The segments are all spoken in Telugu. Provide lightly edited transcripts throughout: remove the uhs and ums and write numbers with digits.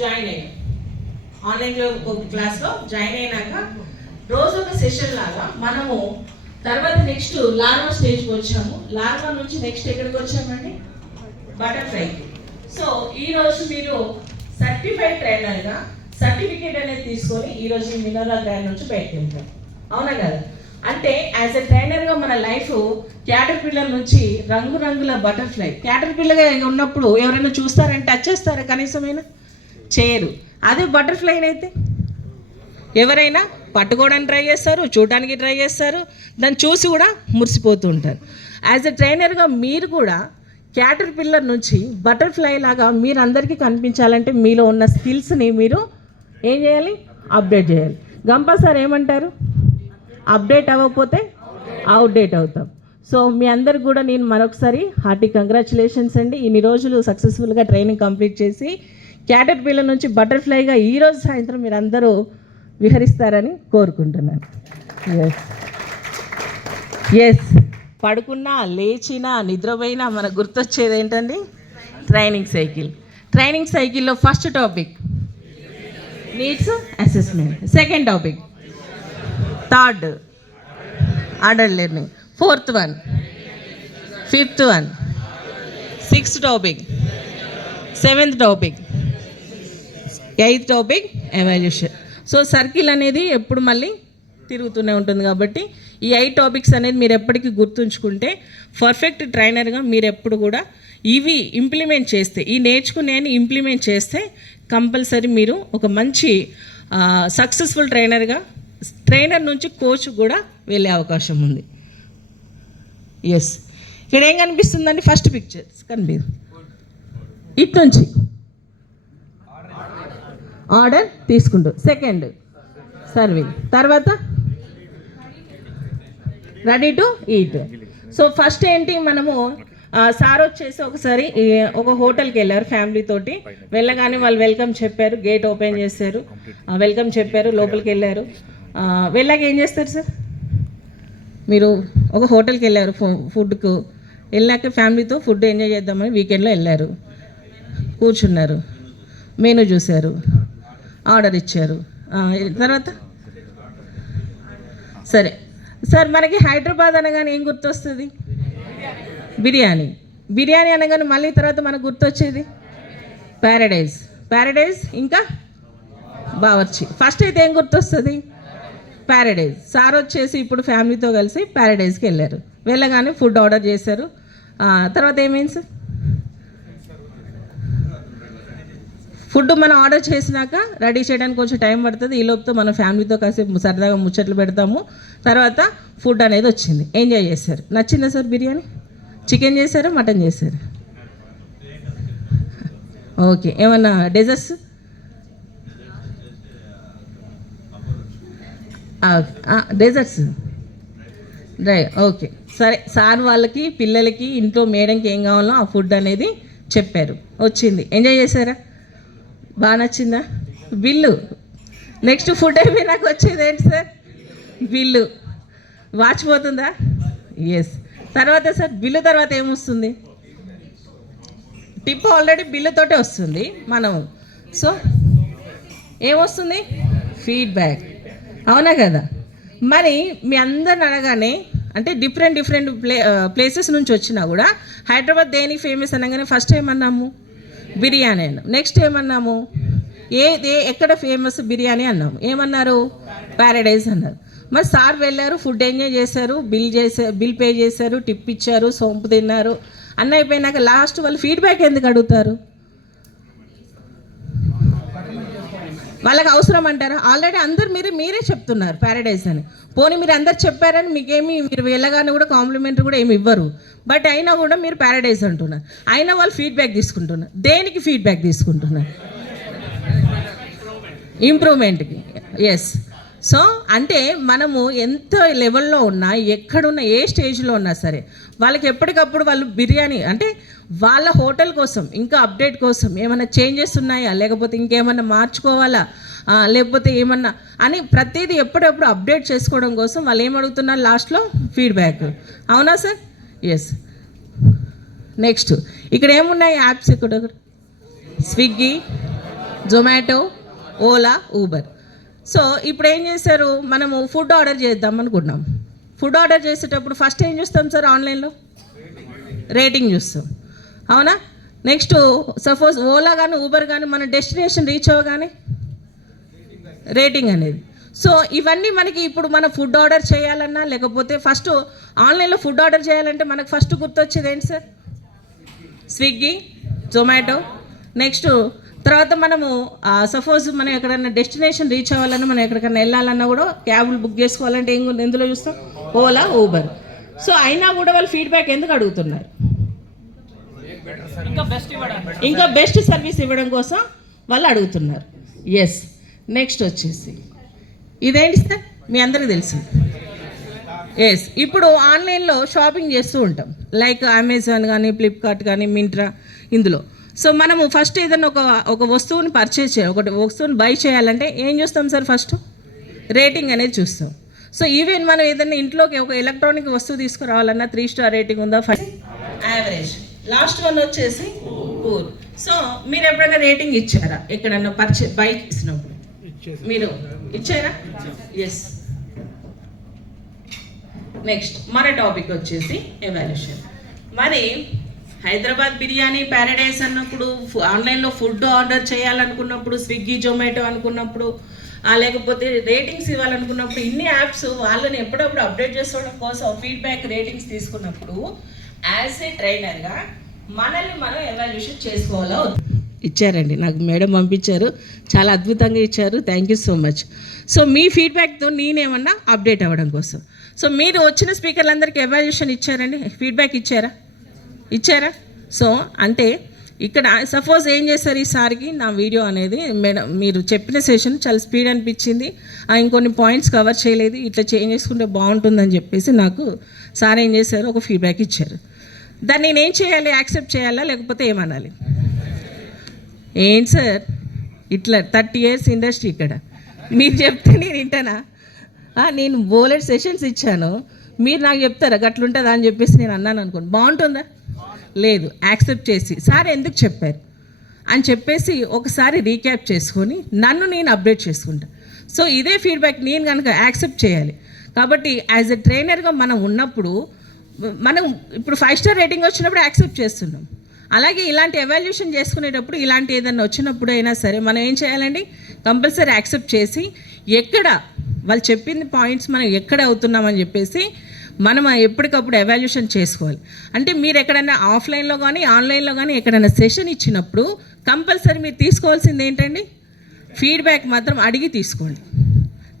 జాయిన్ అయ్యాం. ఆన్లైన్లో ఒక క్లాస్లో జాయిన్ అయినాక రోజు ఒక సెషన్ లాగా మనము తర్వాత నెక్స్ట్ లార్వా స్టేజ్కి వచ్చాము. లార్వా నుంచి నెక్స్ట్ ఎక్కడికి వచ్చామండి? బటర్ఫ్లైకి. సో ఈరోజు మీరు సర్టిఫైడ్ ట్రైనర్గా సర్టిఫికేట్ అనేది తీసుకొని ఈరోజు ఈ మినోరా గ్రాండ్ నుంచి బయటకు వెళ్తాం. అవునా కదా? అంటే యాజ్ ఎ ట్రైనర్గా మన లైఫ్ క్యాటర్ పిల్లర్ నుంచి రంగురంగుల బటర్ఫ్లై. క్యాటర్ పిల్లగా ఉన్నప్పుడు ఎవరైనా చూస్తారంటే టచ్ చేస్తారా? కనీసమైనా చేయరు. అదే బటర్ఫ్లైని అయితే ఎవరైనా పట్టుకోవడానికి ట్రై చేస్తారు, చూడడానికి ట్రై చేస్తారు, దాన్ని చూసి కూడా మురిసిపోతూ ఉంటారు. యాజ్ ఎ ట్రైనర్గా మీరు కూడా క్యాటర్ పిల్లర్ నుంచి బటర్ఫ్లై లాగా మీరు అందరికీ కనిపించాలంటే మీలో ఉన్న స్కిల్స్ని మీరు ఏం చేయాలి? అప్డేట్ చేయాలి. గంపా సార్ ఏమంటారు? అప్డేట్ అవ్వకపోతే అవుట్డేట్ అవుతాం. సో మీ అందరికి కూడా నేను మరొకసారి హార్టీ కంగ్రాచులేషన్స్ అండి. ఇన్ని రోజులు సక్సెస్ఫుల్గా ట్రైనింగ్ కంప్లీట్ చేసి క్యాటర్ పిల్లర్ నుంచి బటర్ఫ్లైగా ఈరోజు సాయంత్రం మీరు అందరూ విహరిస్తారని కోరుకుంటున్నాను. ఎస్ పడుకున్నా, లేచినా, నిద్రపోయినా మనకు గుర్తొచ్చేది ఏంటండి? Training cycle. ట్రైనింగ్ సైకిల్లో first topic needs assessment, second topic third adult learning, fourth one, fifth one, sixth topic, seventh topic, eighth topic evaluation. So circle అనేది ఎప్పుడు మళ్ళీ తిరుగుతూనే ఉంటుంది. కాబట్టి ఈ 8 టాపిక్స్ అనేది మీరు ఎప్పటికీ గుర్తుంచుకుంటే పర్ఫెక్ట్ ట్రైనర్గా మీరు ఎప్పుడు కూడా ఇవి ఇంప్లిమెంట్ చేస్తే, ఈ నేర్చుకునే ఇంప్లిమెంట్ చేస్తే కంపల్సరీ మీరు ఒక మంచి సక్సెస్ఫుల్ ట్రైనర్ నుంచి కోచ్ కూడా వెళ్ళే అవకాశం ఉంది. ఎస్ ఇక్కడ ఏం కనిపిస్తుందండి? ఫస్ట్ పిక్చర్స్ కనిపిస్తుంది. ఇటు నుంచి ఆర్డర్ తీసుకుంటూ, సెకండ్ సర్వింగ్, తర్వాత ready to eat. So first ఏంటి, మనము సార్ వచ్చేసి ఒకసారి ఒక హోటల్కి వెళ్ళారు ఫ్యామిలీ తోటి. వెళ్ళగానే వాళ్ళు వెల్కమ్ చెప్పారు, గేట్ ఓపెన్ చేశారు, వెల్కమ్ చెప్పారు, లోపలికి వెళ్ళారు. వెళ్ళాక ఏం చేస్తారు సార్? మీరు ఒక హోటల్కి వెళ్ళారు, ఫుడ్కు వెళ్ళాక ఫ్యామిలీతో ఫుడ్ ఎంజాయ్ చేద్దామని వీకెండ్లో వెళ్ళారు, కూర్చున్నారు, మెనూ చూశారు, ఆర్డర్ ఇచ్చారు. తర్వాత సరే సార్, మనకి హైదరాబాద్ అనగానే ఏం గుర్తొస్తుంది? బిర్యానీ. బిర్యానీ అనగానే మళ్ళీ తర్వాత మనకు గుర్తొచ్చేది ప్యారడైజ్, ఇంకా బావర్చి. ఫస్ట్ అయితే ఏం గుర్తొస్తుంది? ప్యారడైజ్. సార్ వచ్చేసి ఇప్పుడు ఫ్యామిలీతో కలిసి ప్యారడైజ్కి వెళ్ళారు. వెళ్ళగానే ఫుడ్ ఆర్డర్ చేశారు. తర్వాత ఏమైంది సార్? ఫుడ్ మనం ఆర్డర్ చేసినాక రెడీ చేయడానికి కొంచెం టైం పడుతుంది. ఈ లోపుతో మన ఫ్యామిలీతో కాసేపు సరదాగా ముచ్చట్లు పెడతాము. తర్వాత ఫుడ్ అనేది వచ్చింది, ఎంజాయ్ చేశారు. నచ్చిందా సార్ బిర్యానీ? చికెన్ చేశారా, మటన్ చేశారా? ఓకే. ఏమన్నా డెజర్ట్స్? Desserts dry. ఓకే సరే. సార్ వాళ్ళకి, పిల్లలకి, ఇంట్లో మేడంకి ఏం కావాలో ఆ ఫుడ్ అనేది చెప్పారు, వచ్చింది, ఎంజాయ్ చేశారా? బాగా నచ్చిందా? బిల్లు. నెక్స్ట్ ఫుడ్ అయిపోయినాక వచ్చేది ఏంటి సార్? బిల్లు. వాచిపోతుందా? ఎస్. తర్వాత సార్ బిల్లు తర్వాత ఏమొస్తుంది? టిప్ ఆల్రెడీ బిల్లుతోటే వస్తుంది మనం. సో ఏమొస్తుంది? ఫీడ్బ్యాక్. అవునా కదా? మరి మీ అందరిని అడగానే, అంటే డిఫరెంట్ ప్లేసెస్ నుంచి వచ్చినా కూడా హైదరాబాద్ దేనికి ఫేమస్ అనగానే ఫస్ట్ ఏమన్నాము? బిర్యానీ అన్నాం. నెక్స్ట్ ఏమన్నాము? ఎక్కడ ఫేమస్ బిర్యానీ అన్నాము. ఏమన్నారు? ప్యారడైజ్ అన్నారు. మరి సార్ వెళ్ళారు, ఫుడ్ ఎంజాయ్ చేశారు, బిల్ పే చేశారు, టిప్ ఇచ్చారు, సోంపు తిన్నారు, అన్నీ అయిపోయినాక లాస్ట్ వాళ్ళు ఫీడ్బ్యాక్ ఎందుకు అడుగుతారు? వాళ్ళకి అవసరం అంటారా? ఆల్రెడీ అందరు మీరే చెప్తున్నారు ప్యారడైజ్ అని. పోనీ మీరు అందరు చెప్పారని మీకేమి, మీరు వెళ్ళగానే కూడా కాంప్లిమెంటరీ కూడా ఏమి ఇవ్వరు. బట్ అయినా కూడా మీరు ప్యారడైజ్ అంటున్నారు. అయినా వాళ్ళు ఫీడ్బ్యాక్ తీసుకుంటున్నారు. దేనికి ఫీడ్బ్యాక్ తీసుకుంటున్నారు? ఇంప్రూవ్మెంట్కి. ఎస్. సో అంటే మనము ఎంత లెవెల్లో ఉన్నా, ఎక్కడున్నా, ఏ స్టేజ్లో ఉన్నా సరే వాళ్ళకి ఎప్పటికప్పుడు వాళ్ళు బిర్యానీ అంటే వాళ్ళ హోటల్ కోసం, ఇంకా అప్డేట్ కోసం ఏమైనా చేంజెస్ ఉన్నాయా, లేకపోతే ఇంకేమన్నా మార్చుకోవాలా, లేకపోతే ఏమన్నా అని ప్రతిదీ ఎప్పుడప్పుడు అప్డేట్ చేసుకోవడం కోసం వాళ్ళు ఏమడుగుతున్నారు? లాస్ట్లో ఫీడ్బ్యాక్. అవునా సార్? ఎస్. నెక్స్ట్ ఇక్కడ ఏమున్నాయి యాప్స్? ఇక్కడ Swiggy, Zomato, Ola, Uber. So ఇప్పుడు ఏం చేశారు, మనము ఫుడ్ ఆర్డర్ చేద్దాం అనుకున్నాం. ఫుడ్ ఆర్డర్ చేసేటప్పుడు ఫస్ట్ ఏం చూస్తాం సార్, ఆన్లైన్లో రేటింగ్ చూస్తాం, అవునా? నెక్స్ట్ సపోజ్ ఓలా కానీ ఊబర్ కానీ మన డెస్టినేషన్ రీచ్ అవ్వగానే రేటింగ్ అనేది. సో ఇవన్నీ మనకి ఇప్పుడు మన ఫుడ్ ఆర్డర్ చేయాలన్నా లేకపోతే ఫస్ట్ ఆన్లైన్లో ఫుడ్ ఆర్డర్ చేయాలంటే మనకు ఫస్ట్ గుర్తొచ్చేది ఏంటి సార్, స్విగ్గీ, జొమాటో. నెక్స్ట్ తర్వాత మనము సపోజ్ మనం ఎక్కడన్నా డెస్టినేషన్ రీచ్ అవ్వాలన్నా మనం ఎక్కడికన్నా వెళ్ళాలన్నా కూడా క్యాబులు బుక్ చేసుకోవాలంటే ఎందులో చూస్తాం, ఓలా, ఊబర్. సో అయినా కూడా వాళ్ళు ఫీడ్బ్యాక్ ఎందుకు అడుగుతున్నారు, ఇంకా బెస్ట్ సర్వీస్ ఇవ్వడం కోసం వాళ్ళు అడుగుతున్నారు. ఎస్. నెక్స్ట్ వచ్చేసి ఇదేంటి సార్, మీ అందరికీ తెలుసు. ఎస్, ఇప్పుడు ఆన్లైన్లో షాపింగ్ చేస్తూ ఉంటాం, లైక్ అమెజాన్ కానీ ఫ్లిప్కార్ట్ కానీ మింట్రా, ఇందులో. సో మనము ఫస్ట్ ఏదైనా ఒక వస్తువుని పర్చేజ్ చేయాలి, ఒక వస్తువుని బై చేయాలంటే ఏం చూస్తాం సార్, ఫస్ట్ రేటింగ్ అనేది చూస్తాం. సో ఈవెన్ మనం ఏదైనా ఇంట్లోకి ఒక ఎలక్ట్రానిక్ వస్తువు తీసుకురావాలన్నా 3 స్టార్ రేటింగ్ ఉందా, 5 యావరేజ్, లాస్ట్ వన్ వచ్చేసి పూర్. సో మీరు ఎప్పుడైనా రేటింగ్ ఇచ్చారా ఎక్కడన్నా బై చేసినప్పుడు, మీరు ఇచ్చారా? ఎస్. నెక్స్ట్ మన టాపిక్ వచ్చేసి ఎవాల్యుయేషన్. మరి హైదరాబాద్ బిర్యానీ ప్యారడైజ్ అన్నప్పుడు, ఆన్లైన్లో ఫుడ్ ఆర్డర్ చేయాలనుకున్నప్పుడు, స్విగ్గీ, జొమాటో అనుకున్నప్పుడు, లేకపోతే రేటింగ్స్ ఇవ్వాలనుకున్నప్పుడు, ఇన్ని యాప్స్ వాళ్ళని ఎప్పుడప్పుడు అప్డేట్ చేసుకోవడం కోసం ఫీడ్బ్యాక్ రేటింగ్స్ తీసుకున్నప్పుడు యాజ్ ఏ ట్రైనర్గా మనల్ని మనం ఎవాల్యుయేషన్ చేసుకోవాలో ఇచ్చారండి. నాకు మేడం పంపించారు, చాలా అద్భుతంగా ఇచ్చారు, thank you so much. So మీ ఫీడ్బ్యాక్తో నేనేమన్నా అప్డేట్ అవ్వడం కోసం. సో మీరు వచ్చిన స్పీకర్లందరికీ ఎవాల్యుయేషన్ ఇచ్చారండి, ఫీడ్బ్యాక్ ఇచ్చారా? సో అంటే ఇక్కడ సపోజ్ ఏం చేస్తారు, ఈసారికి నా వీడియో అనేది మేడం మీరు చెప్పిన సెషన్ చాలా స్పీడ్ అనిపించింది, ఇంకొన్ని పాయింట్స్ కవర్ చేయలేదు, ఇట్లా చేంజ్ చేసుకుంటే బాగుంటుందని చెప్పేసి నాకు సార్ ఏం చేశారు, ఒక ఫీడ్బ్యాక్ ఇచ్చారు. దాన్ని నేనేం చేయాలి, యాక్సెప్ట్ చేయాలా లేకపోతే ఏమనాలి? ఏంటి సార్ ఇట్లా 30 years ఇండస్ట్రీ, ఇక్కడ మీరు చెప్తే నేను వింటానా? నేను బోలెడ్ సెషన్స్ ఇచ్చాను, మీరు నాకు చెప్తారా గట్లుంటుందా అని చెప్పేసి నేను అన్నాను అనుకోండి, బాగుంటుందా? లేదు. యాక్సెప్ట్ చేసి సార్ ఎందుకు చెప్పారు అని చెప్పేసి ఒకసారి రీక్యాప్ చేసుకొని నన్ను నేను అప్డేట్ చేసుకుంటా. సో ఇదే ఫీడ్బ్యాక్ నేను కనుక యాక్సెప్ట్ చేయాలి. కాబట్టి యాజ్ ఎ ట్రైనర్గా మనం ఉన్నప్పుడు మనం ఇప్పుడు 5 స్టార్ రేటింగ్ వచ్చినప్పుడు యాక్సెప్ట్ చేస్తున్నాం. అలాగే ఇలాంటి ఎవాల్యుయేషన్ చేసుకునేటప్పుడు ఇలాంటి ఏదైనా వచ్చినప్పుడు అయినా సరే మనం ఏం చేయాలండి, కంపల్సరీ యాక్సెప్ట్ చేసి ఎక్కడ వాళ్ళు చెప్పింది పాయింట్స్ మనం ఎక్కడ అవుతున్నామని చెప్పేసి మనం ఎప్పటికప్పుడు ఎవాల్యుయేషన్ చేసుకోవాలి. అంటే మీరు ఎక్కడైనా ఆఫ్లైన్లో కానీ ఆన్లైన్లో కానీ ఎక్కడైనా సెషన్ ఇచ్చినప్పుడు కంపల్సరీ మీరు తీసుకోవాల్సింది ఏంటండి, ఫీడ్బ్యాక్ మాత్రం అడిగి తీసుకోండి.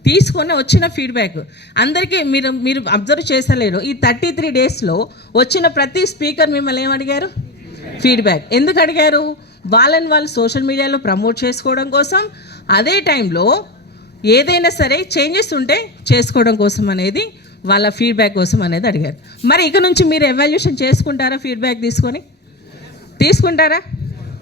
తీసుకొని వచ్చిన ఫీడ్బ్యాక్ అందరికీ మీరు అబ్జర్వ్ చేసలేరు, ఈ 33 daysలో వచ్చిన ప్రతి స్పీకర్ మిమ్మల్ని ఏమడిగారు, ఫీడ్బ్యాక్. ఎందుకు అడిగారు, వాళ్ళని వాళ్ళు సోషల్ మీడియాలో ప్రమోట్ చేసుకోవడం కోసం, అదే టైంలో ఏదైనా సరే చేంజెస్ ఉంటే చేసుకోవడం కోసం అనేది వాళ్ళ ఫీడ్బ్యాక్ కోసం అనేది అడిగారు. మరి ఇక నుంచి మీరు ఎవాల్యుయేషన్ చేసుకుంటారా, ఫీడ్బ్యాక్ తీసుకుంటారా?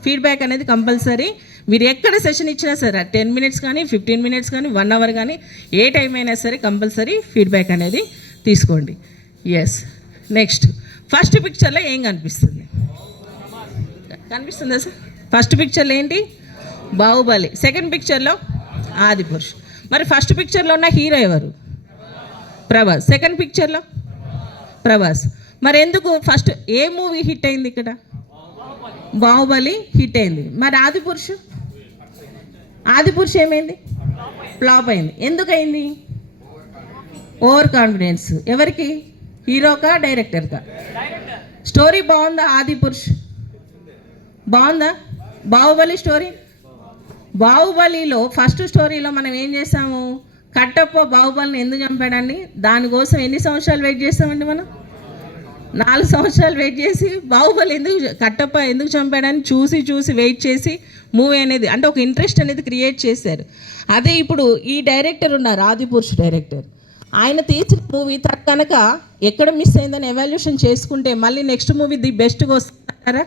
ఫీడ్బ్యాక్ అనేది కంపల్సరీ. మీరు ఎక్కడ సెషన్ ఇచ్చినా సరే 10 minutes కానీ 15 minutes కానీ 1 hour కానీ ఏ టైం అయినా సరే కంపల్సరీ ఫీడ్బ్యాక్ అనేది తీసుకోండి. ఎస్. నెక్స్ట్ ఫస్ట్ పిక్చర్లో ఏం కనిపిస్తుందా సార్? ఫస్ట్ పిక్చర్లో ఏంటి, బాహుబలి. సెకండ్ పిక్చర్లో ఆదిపురుష్. మరి ఫస్ట్ పిక్చర్లో ఉన్న హీరో ఎవరు, ప్రభాస్. సెకండ్ పిక్చర్లో ప్రభాస్. మరి ఎందుకు ఫస్ట్ ఏ మూవీ హిట్ అయింది ఇక్కడ, బాహుబలి హిట్ అయింది. మరి ఆదిపురుష్ ఏమైంది, ఫ్లాప్ అయింది. ఎందుకు అయింది, ఓవర్ కాన్ఫిడెన్స్. ఎవరికి, హీరోకా డైరెక్టర్కా? స్టోరీ బాగుందా, ఆదిపురుష్ బాగుందా? బాహుబలి స్టోరీ, బాహుబలిలో ఫస్ట్ స్టోరీలో మనం ఏం చేసాము, కట్టప్ప బాహుబలిని ఎందుకు చంపాడండి, దానికోసం ఎన్ని సంవత్సరాలు వెయిట్ చేస్తామండి మనం, 4 సంవత్సరాలు వెయిట్ చేసి బాహుబలి కట్టప్ప ఎందుకు చంపాడని చూసి వెయిట్ చేసి మూవీ అనేది అంటే ఒక ఇంట్రెస్ట్ అనేది క్రియేట్ చేశారు. అదే ఇప్పుడు ఈ డైరెక్టర్ ఉన్నారు, ఆదిపురుష్ డైరెక్టర్, ఆయన తీసిన మూవీ కనుక ఎక్కడ మిస్ అయిందని ఎవాల్యుయేషన్ చేసుకుంటే మళ్ళీ నెక్స్ట్ మూవీ ది బెస్ట్గా వస్తారా,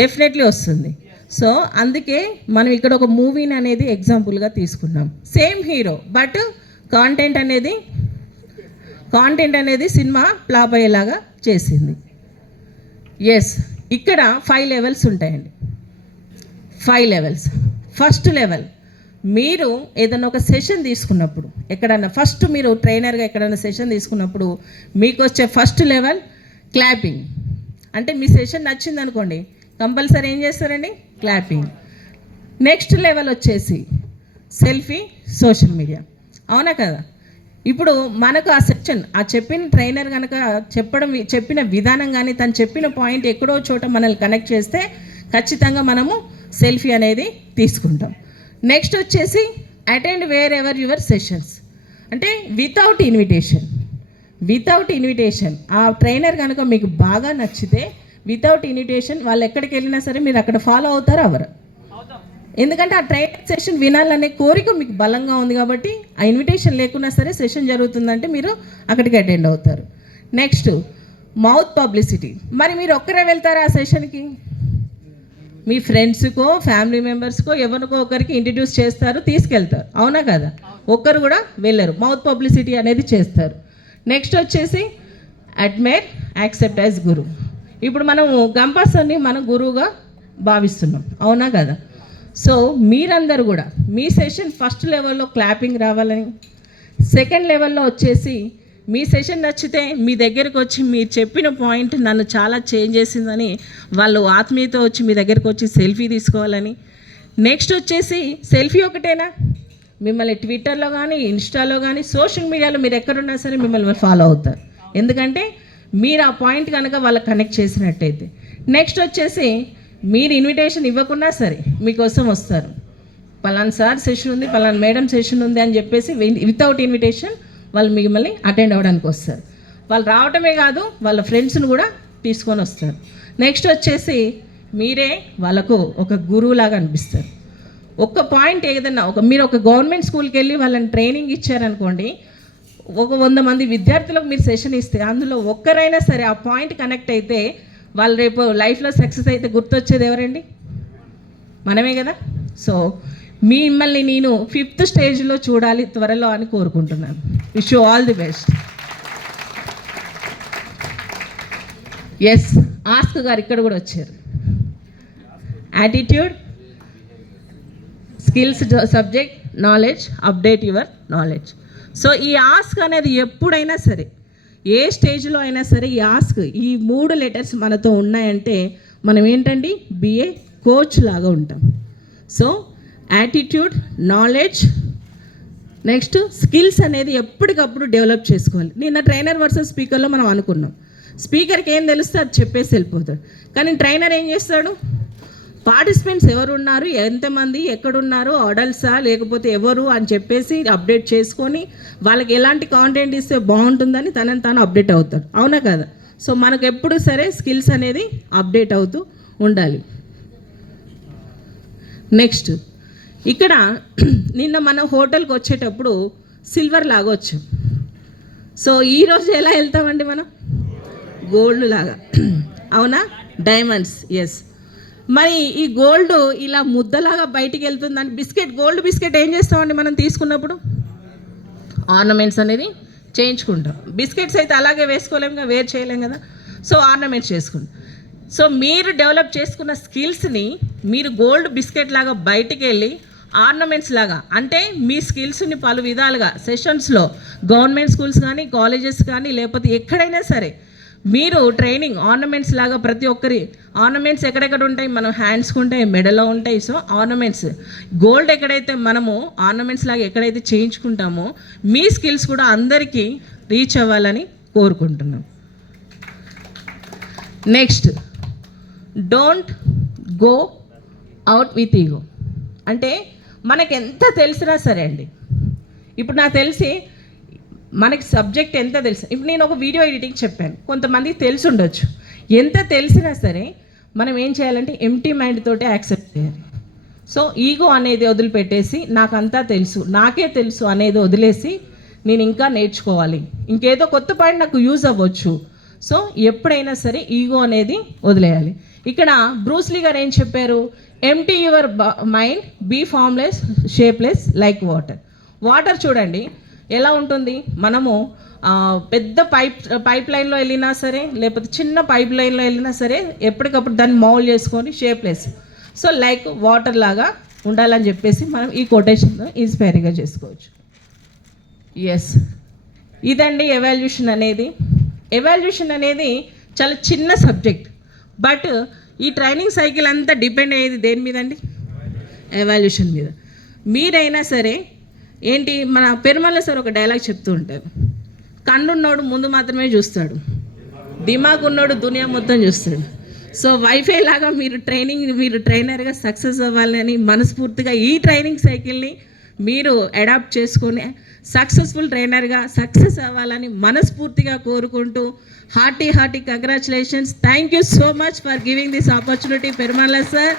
డెఫినెట్లీ వస్తుంది. సో అందుకే మనం ఇక్కడ ఒక మూవీని అనేది ఎగ్జాంపుల్గా తీసుకున్నాం. సేమ్ హీరో బట్ కాంటెంట్ అనేది సినిమా ఫ్లాప్ అయ్యేలాగా చేసింది. ఎస్. ఇక్కడ 5 levels ఉంటాయండి, 5 levels. ఫస్ట్ లెవెల్ మీరు ఏదైనా ఒక సెషన్ తీసుకున్నప్పుడు ఎక్కడన్నా ఫస్ట్ మీరు ట్రైనర్గా ఎక్కడైనా సెషన్ తీసుకున్నప్పుడు మీకు వచ్చే ఫస్ట్ లెవెల్ క్లాపింగ్. అంటే మీ సెషన్ నచ్చింది అనుకోండి, కంపల్సరీ ఏం చేస్తారండి? క్లాపింగ్. నెక్స్ట్ లెవెల్ వచ్చేసి సెల్ఫీ, సోషల్ మీడియా. అవునా కదా? ఇప్పుడు మనకు ఆ సెక్షన్ ఆ చెప్పిన ట్రైనర్ కనుక చెప్పిన విధానం కానీ తను చెప్పిన పాయింట్ ఎక్కడో చోట మనల్ని కనెక్ట్ చేస్తే ఖచ్చితంగా మనము సెల్ఫీ అనేది తీసుకుంటాం. నెక్స్ట్ వచ్చేసి attend wear ever your sessions. అంటే వితౌట్ ఇన్విటేషన్ ఆ ట్రైనర్ కనుక మీకు బాగా నచ్చితే వితౌట్ ఇన్విటేషన్ వాళ్ళు ఎక్కడికి వెళ్ళినా సరే మీరు అక్కడ ఫాలో అవుతారు అవరు. ఎందుకంటే ఆ ట్రైనింగ్ సెషన్ వినాలనే కోరిక మీకు బలంగా ఉంది కాబట్టి ఆ ఇన్విటేషన్ లేకున్నా సరే సెషన్ జరుగుతుందంటే మీరు అక్కడికి అటెండ్ అవుతారు. Next mouth publicity. మరి మీరు ఒక్కరే వెళ్తారా ఆ సెషన్కి? మీ ఫ్రెండ్స్కో ఫ్యామిలీ మెంబర్స్కో ఎవరికో ఒకరికి ఇంట్రడ్యూస్ చేస్తారు, తీసుకెళ్తారు. అవునా కదా? ఒక్కరు కూడా వెళ్ళరు, మౌత్ పబ్లిసిటీ అనేది చేస్తారు. నెక్స్ట్ వచ్చేసి అడ్మైర్, యాక్సెప్ట్ యాజ్ గురు. ఇప్పుడు మనము గంపాసన్ని మనం గురువుగా భావిస్తున్నాం. అవునా కదా? సో మీరందరూ కూడా మీ సెషన్ ఫస్ట్ లెవెల్లో క్లాపింగ్ రావాలని, సెకండ్ లెవెల్లో వచ్చేసి మీ సెషన్ నచ్చితే మీ దగ్గరికి వచ్చి మీరు చెప్పిన పాయింట్ నన్ను చాలా చేంజ్ చేసిందని వాళ్ళు ఆత్మీయత వచ్చి మీ దగ్గరికి వచ్చి సెల్ఫీ తీసుకోవాలని. నెక్స్ట్ వచ్చేసి సెల్ఫీ ఒకటేనా, మిమ్మల్ని ట్విట్టర్లో కానీ ఇన్స్టాలో కానీ సోషల్ మీడియాలో మీరు ఎక్కడున్నా సరే మిమ్మల్ని ఫాలో అవుతారు. ఎందుకంటే మీరు ఆ పాయింట్ కనుక వాళ్ళకి కనెక్ట్ చేసినట్టయితే. నెక్స్ట్ వచ్చేసి మీరు ఇన్విటేషన్ ఇవ్వకున్నా సరే మీకోసం వస్తారు. పలానా సార్ సెషన్ ఉంది, పలానా మేడం సెషన్ ఉంది అని చెప్పేసి వితౌట్ ఇన్విటేషన్ వాళ్ళు మిమ్మల్ని అటెండ్ అవ్వడానికి వస్తారు. వాళ్ళు రావటమే కాదు వాళ్ళ ఫ్రెండ్స్ని కూడా తీసుకొని వస్తారు. నెక్స్ట్ వచ్చేసి మీరే వాళ్ళకు ఒక గురువులాగా అనిపిస్తారు. ఒక్క పాయింట్ ఏదన్నా మీరు ఒక గవర్నమెంట్ స్కూల్కి వెళ్ళి వాళ్ళని ట్రైనింగ్ ఇచ్చారనుకోండి, ఒక 100 మంది విద్యార్థులకు మీరు సెషన్ ఇస్తే అందులో ఒక్కరైనా సరే ఆ పాయింట్ కనెక్ట్ అయితే వాళ్ళు రేపు లైఫ్లో సక్సెస్ అయితే గుర్తొచ్చేది ఎవరండి? మనమే కదా. సో మిమ్మల్ని నేను 5th స్టేజ్లో చూడాలి త్వరలో అని కోరుకుంటున్నాను. Wish you all the best. Yes, ASK గారు ఇక్కడ కూడా వచ్చారు. Attitude, skills, subject, knowledge, update your knowledge. So ఈ ఆస్క్ అనేది ఎప్పుడైనా సరే ఏ స్టేజ్లో అయినా సరే ఈ ఆస్క్, ఈ 3 లెటర్స్ మనతో ఉన్నాయంటే మనం ఏంటండి బిఏ కోచ్ లాగా ఉంటాం. So attitude, knowledge, next skills అనేది ఎప్పటికప్పుడు డెవలప్ చేసుకోవాలి. నిన్న ట్రైనర్ వర్సెస్ స్పీకర్లో మనం అనుకున్నాం, స్పీకర్కి ఏం తెలుస్తే అది చెప్పేసి వెళ్ళిపోతాడు. కానీ ట్రైనర్ ఏం చేస్తాడు? పార్టిసిపెంట్స్ ఎవరు ఉన్నారు, ఎంతమంది ఎక్కడున్నారు, అడల్ట్సా లేకపోతే ఎవరు అని చెప్పేసి అప్డేట్ చేసుకొని వాళ్ళకి ఎలాంటి కాంటెంట్ ఇస్తే బాగుంటుందని తనని తాను అప్డేట్ అవుతాడు. అవునా కదా? సో మనకు ఎప్పుడు సరే స్కిల్స్ అనేది అప్డేట్ అవుతూ ఉండాలి. నెక్స్ట్ ఇక్కడ నిన్న మన హోటల్కి వచ్చేటప్పుడు సిల్వర్ లాగా వచ్చాం. సో ఈరోజు ఎలా వెళ్తామండి మనం? గోల్డ్ లాగా. అవునా? డైమండ్స్. ఎస్. మరి ఈ గోల్డ్ ఇలా ముద్దలాగా బయటికి వెళ్తుందని బిస్కెట్, గోల్డ్ బిస్కెట్ ఏం చేస్తామండి మనం తీసుకున్నప్పుడు? ఆర్నమెంట్స్ అనేది చేయించుకుంటాం. బిస్కెట్స్ అయితే అలాగే వేసుకోలేము కదా, వేర్ చేయలేం కదా. సో ఆర్నమెంట్స్ చేసుకుంటాం. సో మీరు డెవలప్ చేసుకున్న స్కిల్స్ని మీరు గోల్డ్ బిస్కెట్ లాగా బయటికి వెళ్ళి ఆర్నమెంట్స్ లాగా, అంటే మీ స్కిల్స్ని పలు విధాలుగా సెషన్స్లో గవర్నమెంట్ స్కూల్స్ కానీ కాలేజెస్ కానీ లేకపోతే ఎక్కడైనా సరే మీరు ట్రైనింగ్ ఆర్నమెంట్స్ లాగా ప్రతి ఒక్కరి ఆర్నమెంట్స్ ఎక్కడెక్కడ ఉంటాయి? మనం హ్యాండ్స్కి ఉంటాయి, మెడలో ఉంటాయి. సో ఆర్నమెంట్స్ గోల్డ్ ఎక్కడైతే మనము ఆర్నమెంట్స్ లాగా ఎక్కడైతే చేయించుకుంటామో మీ స్కిల్స్ కూడా అందరికీ రీచ్ అవ్వాలని కోరుకుంటున్నాం. Next, don't go out with ego. అంటే మనకు ఎంత తెలిసినా సరే అండి, ఇప్పుడు నాకు తెలిసి మనకి సబ్జెక్ట్ ఎంత తెలుసు, ఇప్పుడు నేను ఒక వీడియో ఎడిటింగ్ చెప్పాను, కొంతమందికి తెలిసి ఉండొచ్చు. ఎంత తెలిసినా సరే మనం ఏం చేయాలంటే ఎంప్టీ మైండ్ తోటే యాక్సెప్ట్ చేయాలి. సో ఈగో అనేది వదిలిపెట్టేసి నాకంతా తెలుసు, నాకే తెలుసు అనేది వదిలేసి నేను ఇంకా నేర్చుకోవాలి, ఇంకేదో కొత్త పాయింట్ నాకు యూజ్ అవ్వచ్చు. సో ఎప్పుడైనా సరే ఈగో అనేది వదిలేయాలి. ఇక్కడ బ్రూస్లీ గారు ఏం చెప్పారు? Empty your mind, be formless, shapeless like water. Water చూడండి ఎలా ఉంటుంది, మనము పెద్ద పైప్ లైన్లో వెళ్ళినా సరే లేకపోతే చిన్న పైప్ లైన్లో వెళ్ళినా సరే ఎప్పటికప్పుడు దాన్ని మౌల్డ్ చేసుకొని షేప్లెస్, సో లైక్ వాటర్ లాగా ఉండాలని చెప్పేసి మనం ఈ కొటేషన్ ఇన్స్పైర్గా చేసుకోవచ్చు. ఎస్, ఇదండి ఎవాల్యూషన్ అనేది. ఎవాల్యూషన్ అనేది చాలా చిన్న సబ్జెక్ట్, బట్ ఈ ట్రైనింగ్ సైకిల్ అంతా డిపెండ్ అయ్యేది దేని మీద అండి? ఎవాల్యూషన్ మీద. మీరైనా సరే ఏంటి, మన పెరుమల్ల సార్ ఒక డైలాగ్ చెప్తూ ఉంటారు, కన్నున్నోడు ముందు మాత్రమే చూస్తాడు, దిమాగ్ ఉన్నోడు దునియా మొత్తం చూస్తాడు. సో వైఫై లాగా మీరు ట్రైనర్గా సక్సెస్ అవ్వాలని మనస్ఫూర్తిగా ఈ ట్రైనింగ్ సైకిల్ని మీరు అడాప్ట్ చేసుకొని సక్సెస్ఫుల్ ట్రైనర్గా సక్సెస్ అవ్వాలని మనస్ఫూర్తిగా కోరుకుంటూ hearty congratulations. Thank you so much for giving this opportunity Perumalla sir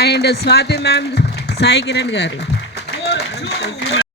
and Swathi ma'am, Sai Kiran గారు.